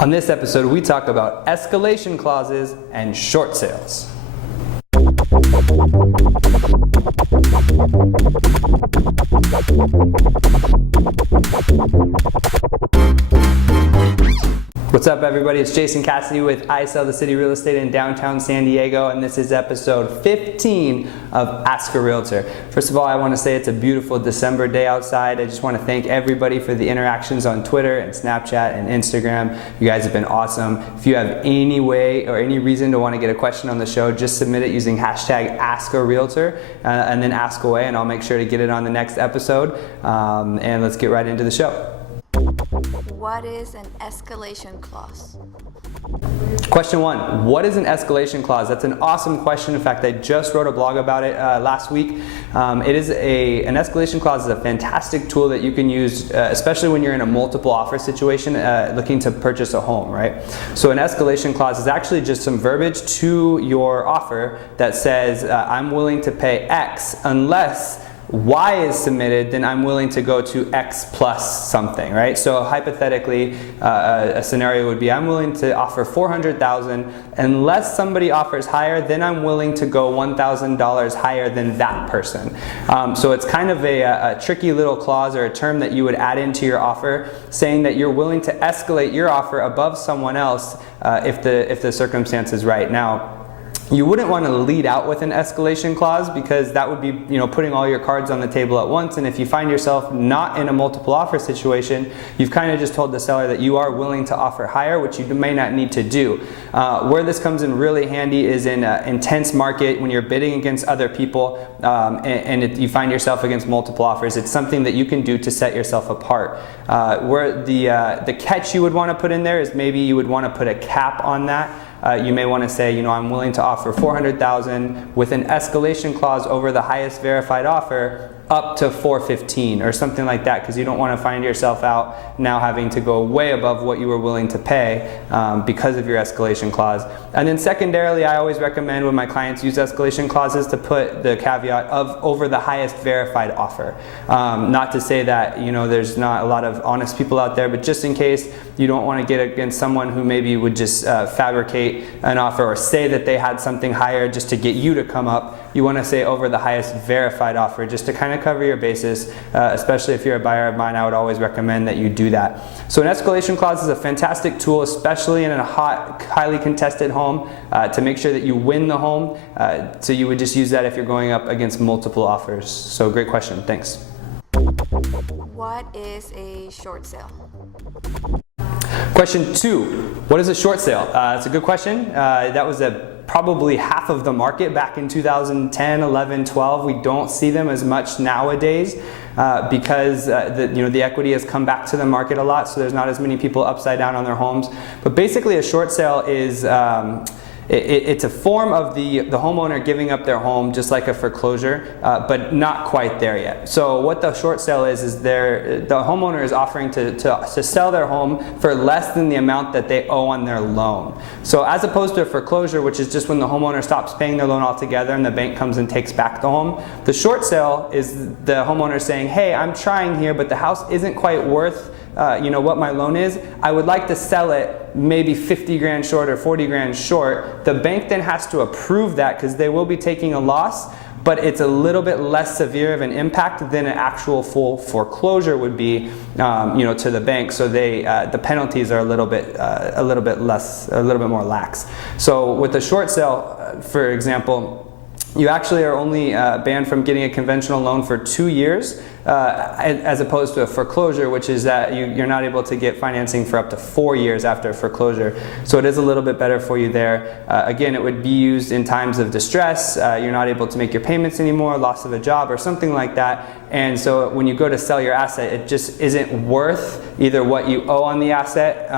On this episode, we talk about escalation clauses and short sales. What's up, everybody? It's Jason Cassity with I Sell the City Real Estate in downtown San Diego, and this is episode 15 of Ask a Realtor. First of all, I want to say it's a beautiful December day outside. I just want to thank everybody for the interactions on Twitter and Snapchat and Instagram. You guys have been awesome. If you have any way or any reason to want to get a question on the show, just submit it using hashtag AskARealtor and then ask away, and I'll make sure to get it on the next episode. And let's get right into the show. What is an escalation clause? Question one, what is an escalation clause? That's an awesome question. In fact, I just wrote a blog about it last week. An escalation clause is a fantastic tool that you can use, especially when you're in a multiple offer situation looking to purchase a home, right? So an escalation clause is actually just some verbiage to your offer that says, I'm willing to pay X unless Y is submitted, then I'm willing to go to X plus something, right? So hypothetically, a scenario would be I'm willing to offer $400,000 unless somebody offers higher, then I'm willing to go $1,000 higher than that person. So it's kind of a tricky little clause or a term that you would add into your offer, saying that you're willing to escalate your offer above someone else if the circumstance is right. Now, you wouldn't want to lead out with an escalation clause because that would be, putting all your cards on the table at once. And if you find yourself not in a multiple offer situation, you've kind of just told the seller that you are willing to offer higher, which you may not need to do. Where this comes in really handy is in an intense market when you're bidding against other people and you find yourself against multiple offers. It's something that you can do to set yourself apart. Where the catch you would want to put in there is maybe you would want to put a cap on that. You may want to say, I'm willing to offer $400,000 with an escalation clause over the highest verified offer up to $415,000 or something like that, because you don't want to find yourself out now having to go way above what you were willing to pay because of your escalation clause. And then secondarily, I always recommend when my clients use escalation clauses to put the caveat of over the highest verified offer. Not to say that there's not a lot of honest people out there, but just in case you don't want to get against someone who maybe would just fabricate an offer or say that they had something higher just to get you to come up, you want to say over the highest verified offer just to kind of cover your bases, especially if you're a buyer of mine. I would always recommend that you do that. So an escalation clause is a fantastic tool, especially in a highly contested home, to make sure that you win the home. So you would just use that if you're going up against multiple offers. So great question, thanks. What is a short sale? Question two, what is a short sale? That's a good question. That was probably half of the market back in 2010, 11, 12. We don't see them as much nowadays because the equity has come back to the market a lot, so there's not as many people upside down on their homes. But basically a short sale is it's a form of the homeowner giving up their home, just like a foreclosure, but not quite there yet. So what the short sale is the homeowner is offering to sell their home for less than the amount that they owe on their loan. So as opposed to a foreclosure, which is just when the homeowner stops paying their loan altogether and the bank comes and takes back the home, the short sale is the homeowner saying, hey, I'm trying here, but the house isn't quite worth what my loan is. I would like to sell it maybe 50 grand short or 40 grand short. The bank then has to approve that because they will be taking a loss, but it's a little bit less severe of an impact than an actual full foreclosure would be, to the bank. So the penalties are a little bit more lax. So with the short sale, for example, you actually are only banned from getting a conventional loan for 2 years, as opposed to a foreclosure, which is that you're not able to get financing for up to 4 years after a foreclosure. So it is a little bit better for you there. Again, it would be used in times of distress. You're not able to make your payments anymore, loss of a job or something like that. And so when you go to sell your asset, it just isn't worth either what you owe on the asset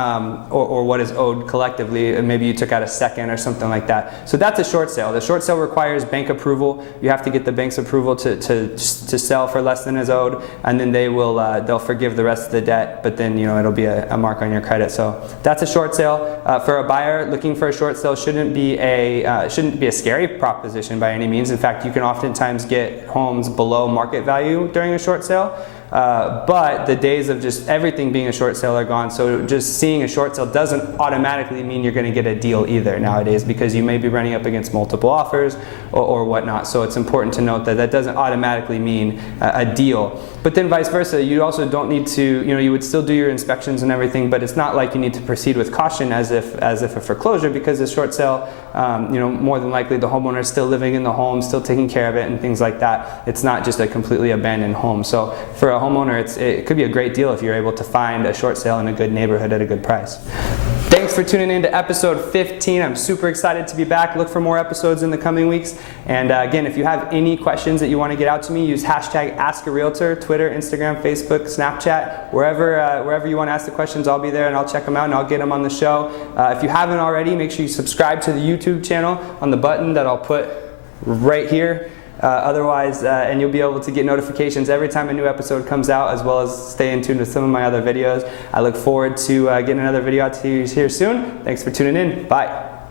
or what is owed collectively. Maybe you took out a second or something like that. So that's a short sale. The short sale requires bank approval. You have to get the bank's approval to sell for less than is owed, and then they'll forgive the rest of the debt, but then it'll be a mark on your credit. So that's a short sale. For a buyer looking for a short sale, shouldn't be a scary proposition by any means. In fact, you can oftentimes get homes below market value during a short sale. but the days of just everything being a short sale are gone. So just seeing a short sale doesn't automatically mean you're going to get a deal either nowadays, because you may be running up against multiple offers or whatnot. So it's important to note that that doesn't automatically mean a deal. But then vice versa, you also don't need to, you would still do your inspections and everything, but it's not like you need to proceed with caution as if a foreclosure, because a short sale, more than likely the homeowner is still living in the home, still taking care of it and things like that. It's not just a completely abandoned home. So for a homeowner, it could be a great deal if you're able to find a short sale in a good neighborhood at a good price. Thanks for tuning in to episode 15. I'm super excited to be back. Look for more episodes in the coming weeks. And again, if you have any questions that you want to get out to me, use hashtag AskARealtor, Twitter, Instagram, Facebook, Snapchat, wherever you want to ask the questions, I'll be there and I'll check them out and I'll get them on the show. If you haven't already, make sure you subscribe to the YouTube channel on the button that I'll put right here. And you'll be able to get notifications every time a new episode comes out, as well as stay in tune with some of my other videos. I look forward to getting another video out to you here soon. Thanks for tuning in. Bye.